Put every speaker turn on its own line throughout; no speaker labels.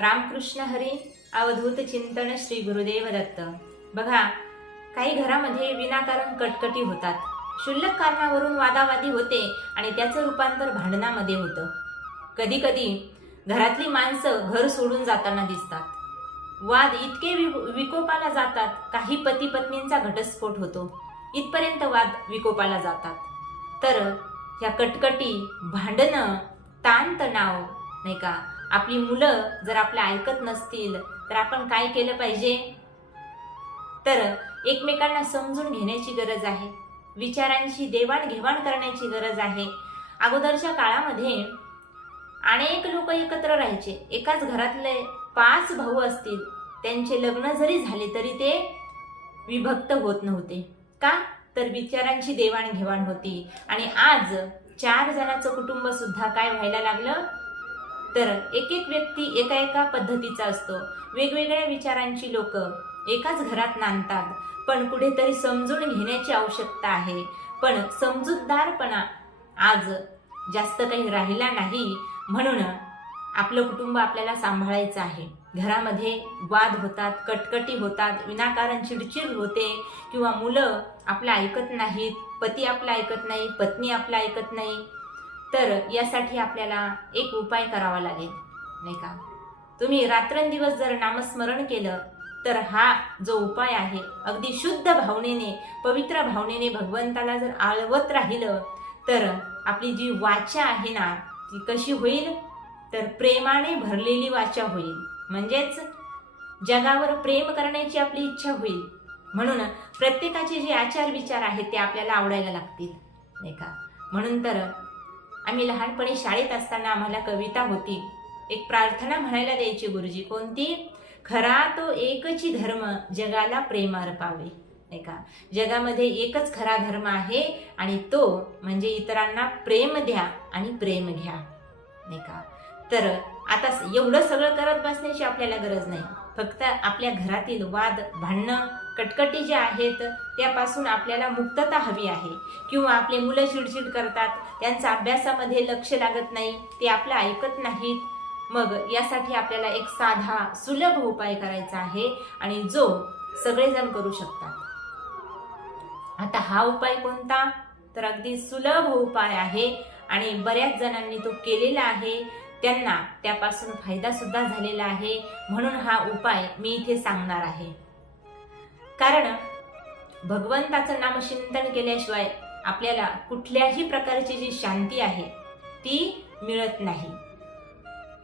रामकृष्ण हरी अवधूत चिंतन श्री गुरुदेव दत्त. बघा काही घरामध्ये विनाकारण कटकटी होतात. क्षुल्लक कारणावरून वादावादी होते आणि त्याचं रूपांतर भांडणामध्ये होतं. कधी कधी घरातली माणसं घर सोडून जाताना दिसतात. वाद इतके वि- विकोपाला जातात काही पती पत्नींचा घटस्फोट होतो. इथपर्यंत वाद विकोपाला जातात. तर ह्या कटकटी भांडणं ताणतणाव नाही का? आपली मुलं जर आपल्या ऐकत नसतील तर आपण काय केलं पाहिजे? तर एकमेकांना समजून घेण्याची गरज आहे. विचारांची देवाणघेवाण करण्याची गरज आहे. अगोदरच्या काळामध्ये अनेक लोक एकत्र राहायचे. एकाच घरातले पाच भाऊ असतील. त्यांचे लग्न जरी झाले तरी ते विभक्त होत नव्हते. का? तर विचारांची देवाणघेवाण होती. आणि आज चार जणांचं कुटुंब सुद्धा काय व्हायला लागलं? तर एक एक व्यक्ती एका एका पद्धतीचा असतो. वेगवेगळ्या विचारांची लोक एकाच घरात नांदतात. पण कुठेतरी समजून घेण्याची आवश्यकता आहे. पण समजूतदारपणा आज जास्त काही राहिला नाही म्हणून आपलं कुटुंब आपल्याला सांभाळायचं आहे. घरामध्ये वाद होतात कटकटी होतात विनाकारण चिडचिड होते किंवा मुलं आपलं ऐकत नाहीत पती आपलं ऐकत नाही पत्नी आपलं ऐकत नाही. तर यासाठी आपल्याला एक उपाय करावा लागेल नाही का? तुम्ही रात्रंदिवस जर नामस्मरण केलं तर हा जो उपाय आहे अगदी शुद्ध भावनेने पवित्र भावनेने भगवंताला जर आळवत राहिलं तर आपली जी वाचा आहे ना ती कशी होईल? तर प्रेमाने भरलेली वाचा होईल. म्हणजेच जगावर प्रेम करण्याची आपली इच्छा होईल. म्हणून प्रत्येकाचे जे आचार विचार आहेत ते आपल्याला आवडायला लागतील नाही का? म्हणून तर आम्ही लहानपणी शाळेत असताना आम्हाला कविता होती. एक प्रार्थना म्हणायला द्यायची गुरुजी कोणती? खरा तो एकची धर्म जगाला प्रेम अर्पावे नाही का? जगामध्ये एकच खरा धर्म आहे आणि तो म्हणजे इतरांना प्रेम द्या आणि प्रेम घ्या. नाही का? तर आता एवढं सगळं करत बसण्याची आपल्याला गरज नाही. फक्त आपल्या घरातील वाद भांडणं कटकटी जे आहेत त्यापासून आपल्याला मुक्तता हवी आहे. किंवा आपले मुलं चिडचिड करतात त्यांचा अभ्यासामध्ये लक्ष लागत नाही ते आपलं ऐकत नाहीत. मग यासाठी आपल्याला एक साधा सुलभ उपाय करायचा आहे आणि जो सगळेजण करू शकतात. आता हा उपाय कोणता? तर अगदी सुलभ उपाय आहे आणि बऱ्याच जणांनी तो केलेला आहे. त्यांना त्यापासून फायदा सुद्धा झालेला आहे. म्हणून हा उपाय मी इथे सांगणार आहे. कारण भगवंताचं नामचिंतन केल्याशिवाय आपल्याला कुठल्याही प्रकारची जी शांती आहे ती मिळत नाही.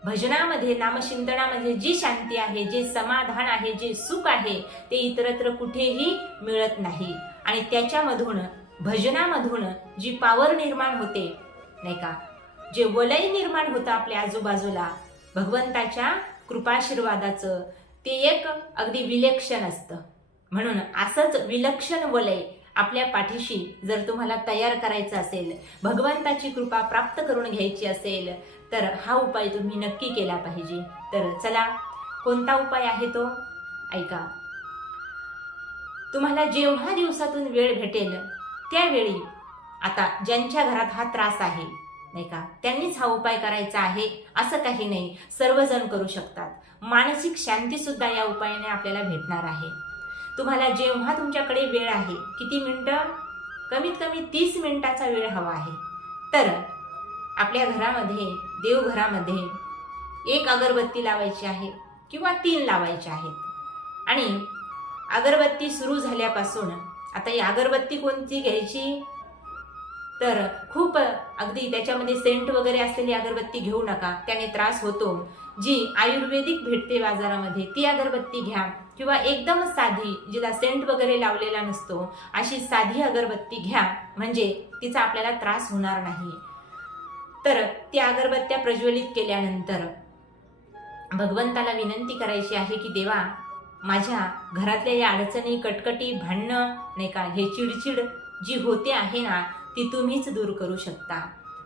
भजनामध्ये नामचिंतनामध्ये जी शांती आहे जे समाधान आहे जे सुख आहे ते इतरत्र कुठेही मिळत नाही. आणि त्याच्यामधून भजनामधून जी पावर निर्माण होते नाही का? जे वलय निर्माण होतं आपल्या आजूबाजूला भगवंताच्या कृपाशीर्वादाचं ते एक अगदी विलक्षण असतं. म्हणून असंच विलक्षण वलय आपल्या पाठीशी जर तुम्हाला तयार करायचं असेल भगवंताची कृपा प्राप्त करून घ्यायची असेल तर हा उपाय तुम्ही नक्की केला पाहिजे. तर चला कोणता उपाय आहे तो? ऐका. तुम्हाला जेव्हा दिवसातून वेळ भेटेल त्यावेळी आता ज्यांच्या घरात हा त्रास आहे नाही का? त्यांनीच हा उपाय करायचा आहे असं काही नाही. सर्वजण करू शकतात. मानसिक शांती सुद्धा या उपायाने आपल्याला भेटणार आहे. तुम्हाला जेव्हा तुमच्याकडे वेळ आहे किती मिनटं? कमीत कमी तीस मिनिटाचा वेळ हवा आहे. तर आपल्या घरामध्ये देवघरामध्ये एक अगरबत्ती लावायची आहे किंवा तीन लावायच्या आहेत. आणि अगरबत्ती सुरू झाल्यापासून आता ही अगरबत्ती कोणती घ्यायची? तर खूप अगदी त्याच्यामध्ये सेंट वगैरे असलेली अगरबत्ती घेऊ नका त्याने त्रास होतो. जी आयुर्वेदिक भेटते बाजारामध्ये ती अगरबत्ती घ्या. किंवा एकदम साधी जिला सेंट वगैरे लावलेला नसतो अशी साधी अगरबत्ती घ्या म्हणजे तिचा आपल्याला त्रास होणार नाही. तर त्या अगरबत्त्या प्रज्वलित केल्यानंतर भगवंताला विनंती करायची आहे की देवा माझ्या घरातल्या या अडचणी कटकटी भांडणं नाही का हे चिडचिड जी होते आहे ना ती तुम्हीच दूर करू शकता.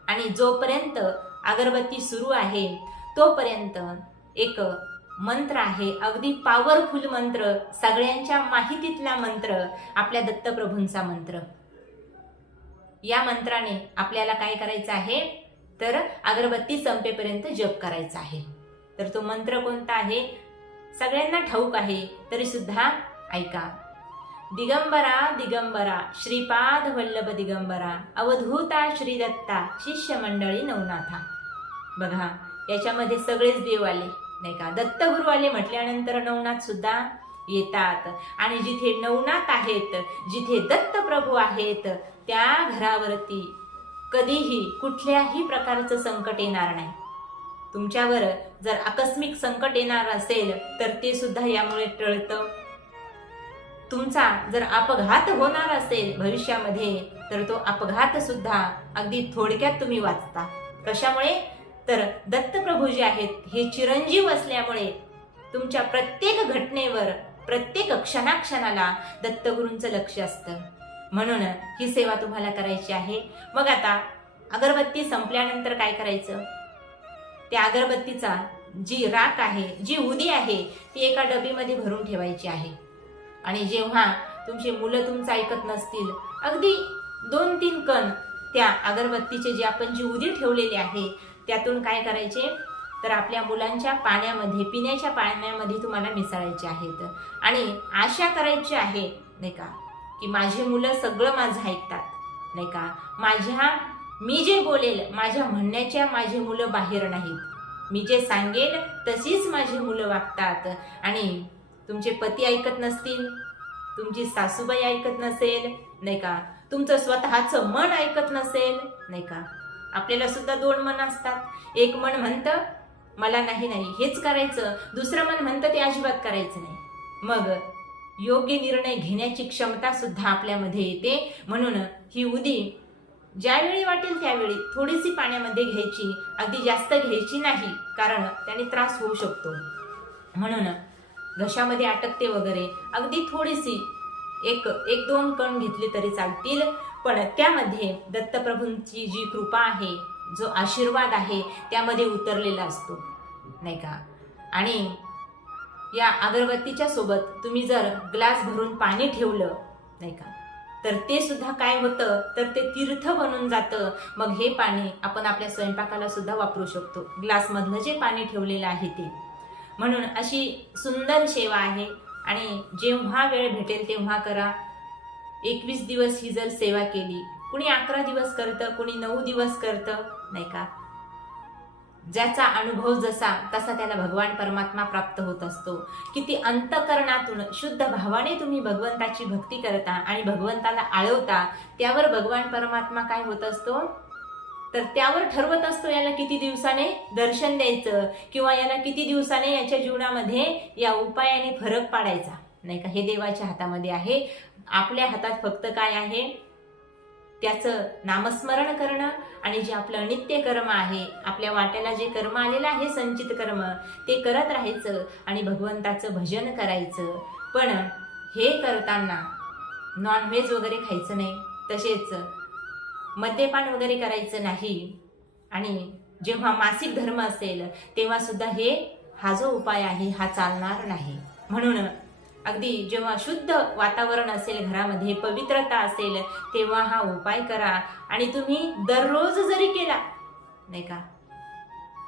आणि जोपर्यंत अगरबत्ती सुरू आहे तोपर्यंत एक मंत्र आहे. अगदी पॉवरफुल मंत्र. सगळ्यांच्या माहितीतला मंत्र. आपल्या दत्तप्रभूंचा मंत्र. या मंत्राने आपल्याला काय करायचं आहे? तर अगरबत्ती संपेपर्यंत जप करायचा आहे. तर तो मंत्र कोणता आहे? सगळ्यांना ठाऊक आहे तरी सुद्धा ऐका. दिगंबरा दिगंबरा श्रीपाद वल्लभ दिगंबरा अवधूता श्री दत्ता शिष्य मंडळी नवनाथा. बघा याच्यामध्ये सगळेच देव आले. नाही का? दत्तगुरु आले म्हटल्यानंतर नवनाथ सुद्धा येतात. आणि जिथे नवनाथ आहेत जिथे दत्त प्रभू आहेत त्या घरावरती कधीही कुठल्याही प्रकारचं संकट येणार नाही. तुमच्यावर जर आकस्मिक संकट येणार असेल तर ते सुद्धा यामुळे टळतं. तुमचा जर अपघात होणार असेल भविष्यामध्ये तर तो अपघात सुद्धा अगदी थोडक्यात तुम्ही वाचता. कशामुळे? तर दत्तप्रभू जे आहेत हे चिरंजीव असल्यामुळे तुमच्या प्रत्येक घटनेवर प्रत्येक क्षणाक्षणाला दत्तगुरूंचं लक्ष असतं. म्हणून ही सेवा तुम्हाला करायची आहे. मग आता अगरबत्ती संपल्यानंतर काय करायचं? त्या अगरबत्तीचा जी राख आहे जी उदी आहे ती एका डबीमध्ये भरून ठेवायची आहे. आणि जेव्हा तुमची मुलं तुमचं ऐकत नसतील अगदी दोन तीन कण त्या अगरबत्तीचे जे आपण जी उदी ठेवलेली आहे त्यातून काय करायचे? तर आपल्या मुलांच्या पाण्यामध्ये पिण्याच्या पाण्यामध्ये तुम्हाला मिसळायचे आहेत. आणि आशा करायची आहे नाही का की माझी मुलं सगळं माझं ऐकतात नाही का? माझ्या मी जे बोलेल माझ्या म्हणण्याच्या माझी मुलं बाहेर नाहीत. मी जे सांगेन तशीच माझी मुलं वागतात. आणि तुमचे पती ऐकत नसतील तुमची सासूबाई ऐकत नसेल नाही का? तुमचं स्वतःचं मन ऐकत नसेल नाही का? आपल्याला सुद्धा दोन मन असतात. एक मन म्हणतं मला नाही नाही हेच करायचं. दुसरं मन म्हणतं ते अजिबात करायचं नाही. मग योग्य निर्णय घेण्याची क्षमता सुद्धा आपल्यामध्ये येते. म्हणून ही उदी ज्यावेळी वाटेल त्यावेळी थोडीशी पाण्यामध्ये घ्यायची अगदी जास्त घ्यायची नाही कारण त्याने त्रास होऊ शकतो. म्हणून घशामध्ये अटकते वगैरे अगदी थोडीशी एक एक दोन कण घेतले तरी चालतील. पण त्यामध्ये दत्तप्रभूंची जी कृपा आहे जो आशीर्वाद आहे त्यामध्ये उतरलेला असतो. नाही का? आणि या अगरबत्तीच्या सोबत तुम्ही जर ग्लास भरून पाणी ठेवलं नाही का? तर ते सुद्धा काय होतं? तर ते तीर्थ बनून जातं. मग हे पाणी आपण आपल्या स्वयंपाकाला सुद्धा वापरू शकतो. ग्लासमधलं जे पाणी ठेवलेलं आहे ते. म्हणून अशी सुंदर सेवा आहे. आणि जेव्हा वेळ भेटेल तेव्हा करा. एकवीस दिवस ही जर सेवा केली कुणी अकरा दिवस करतं कुणी नऊ दिवस करतं नाही का? ज्याचा अनुभव जसा तसा त्याला भगवान परमात्मा प्राप्त होत असतो. किती अंतकरणातून शुद्ध भावाने तुम्ही भगवंताची भक्ती करता आणि भगवंताला आळवता त्यावर भगवान परमात्मा काय होत असतो? तर त्यावर ठरवत असतो याला किती दिवसाने दर्शन द्यायचं किंवा याला किती दिवसाने याच्या जीवनामध्ये या उपायाने फरक पाडायचा. नाही का? हे देवाच्या हातामध्ये आहे. आपल्या हातात फक्त काय आहे? त्याचं नामस्मरण करणं आणि जे आपलं नित्य कर्म आहे आपल्या वाट्याला जे कर्म आलेलं आहे संचित कर्म ते करत राहायचं आणि भगवंताचं भजन करायचं. पण हे करताना नॉनव्हेज वगैरे खायचं नाही. तसेच मद्यपान वगैरे करायचं नाही. आणि जेव्हा मासिक धर्म असेल तेव्हा सुद्धा हे हा जो उपाय आहे हा चालणार नाही. म्हणून अगदी जेव्हा शुद्ध वातावरण असेल घरामध्ये पवित्रता असेल तेव्हा हा उपाय करा. आणि तुम्ही दररोज जरी केला नाही का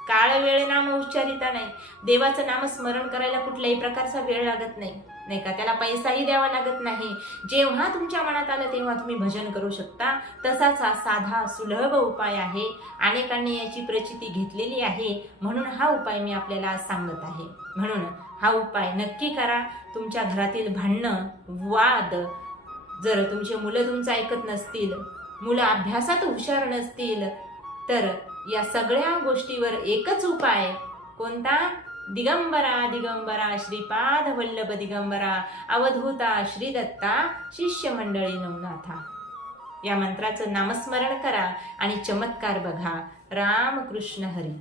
काळ वेळ नाम उच्चारिता नाही. देवाचं नाम स्मरण करायला कुठल्याही प्रकारचा वेळ लागत नाही. नाही का? त्याला पैसाही द्यावा लागत नाही. जेव्हा तुमच्या मनात आलं तेव्हा तुम्ही भजन करू शकता. तसाच हा साधा सुलभ उपाय आहे. अनेकांनी याची प्रचिती घेतलेली आहे. म्हणून हा उपाय मी आपल्याला आज सांगत आहे. म्हणून हा उपाय नक्की करा. तुमच्या घरातील भांडणं वाद जर तुमचे मुलं तुमचं ऐकत नसतील मुलं अभ्यासात हुशार नसतील तर या सगळ्या गोष्टीवर एकच उपाय. कोणता? दिगंबरा दिगंबरा श्रीपाद वल्लभ दिगंबरा अवधूता श्री दत्ता शिष्य मंडळी नवनाथा. या मंत्राचं नामस्मरण करा आणि चमत्कार बघा. राम कृष्ण हरी.